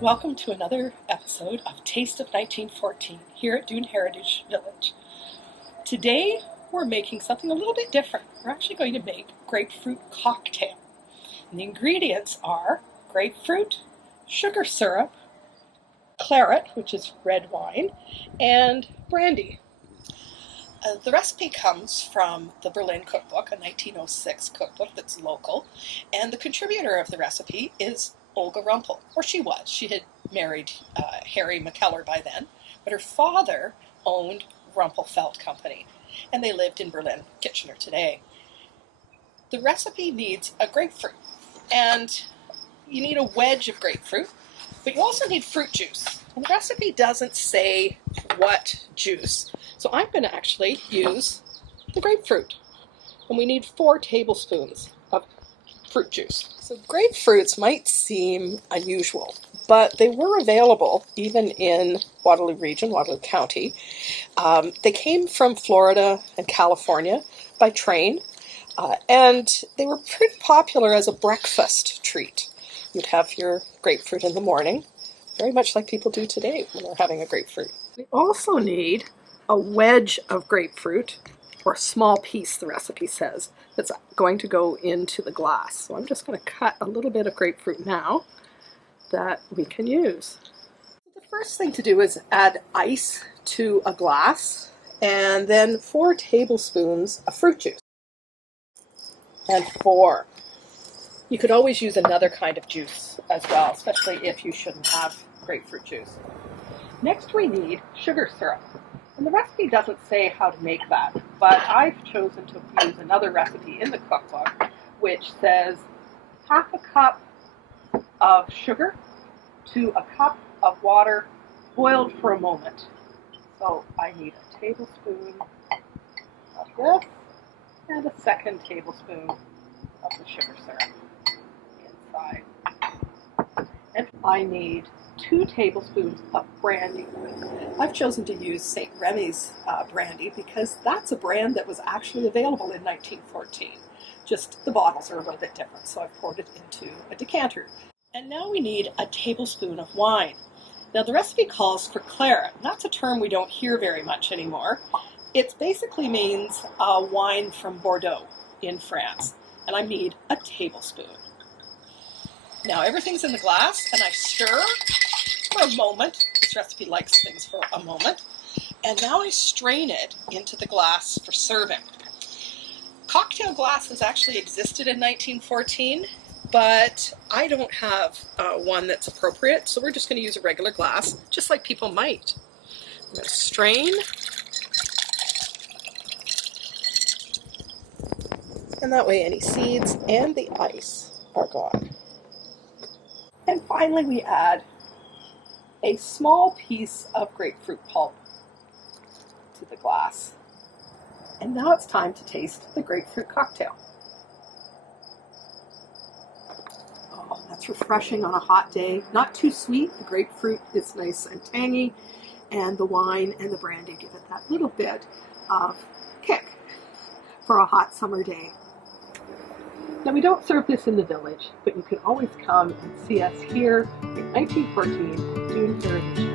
Welcome to another episode of Taste of 1914 here at Dune Heritage Village. Today we're making something a little bit different. We're actually going to make grapefruit cocktail. And the ingredients are grapefruit, sugar syrup, claret, which is red wine, and brandy. The recipe comes from the Berlin cookbook, a 1906 cookbook that's local, and the contributor of the recipe is Olga Rumpel, or she was. She had married Harry McKellar by then, but her father owned Rumpelfeld Company, and they lived in Berlin, Kitchener today. The recipe needs a grapefruit, and you need a wedge of grapefruit, but you also need fruit juice. And the recipe doesn't say what juice, so I'm going to actually use the grapefruit. And we need 4 tablespoons of fruit juice. So grapefruits might seem unusual, but they were available even in Waterloo Region, Waterloo County. They came from Florida and California by train, and they were pretty popular as a breakfast treat. You'd have your grapefruit in the morning, very much like people do today when they're having a grapefruit. We also need a wedge of grapefruit, or a small piece, the recipe says, that's going to go into the glass. So I'm just going to cut a little bit of grapefruit now that we can use. The first thing to do is add ice to a glass, and then 4 tablespoons of fruit juice. And 4. You could always use another kind of juice as well, especially if you shouldn't have grapefruit juice. Next we need sugar syrup. And the recipe doesn't say how to make that, but I've chosen to use another recipe in the cookbook, which says half a cup of sugar to a cup of water boiled for a moment. So I need a tablespoon of this and a second tablespoon of the sugar syrup inside. And I need 2 tablespoons of brandy. I've chosen to use St. Remy's brandy because that's a brand that was actually available in 1914. Just the bottles are a little bit different, so I've poured it into a decanter. And now we need a tablespoon of wine. Now the recipe calls for claret. That's a term we don't hear very much anymore. It basically means wine from Bordeaux in France, and I need a tablespoon. Now everything's in the glass, and I stir for a moment. This recipe likes things for a moment. And now I strain it into the glass for serving. Cocktail glasses actually existed in 1914, but I don't have one that's appropriate, so we're just going to use a regular glass, just like people might. I'm going to strain. And that way any seeds and the ice are gone. And finally we add a small piece of grapefruit pulp to the glass. And now it's time to taste the grapefruit cocktail. Oh, that's refreshing on a hot day. Not too sweet. The grapefruit is nice and tangy, and the wine and the brandy give it that little bit of kick for a hot summer day. Now we don't serve this in the village, but you can always come and see us here in 1914 at Dune Heritage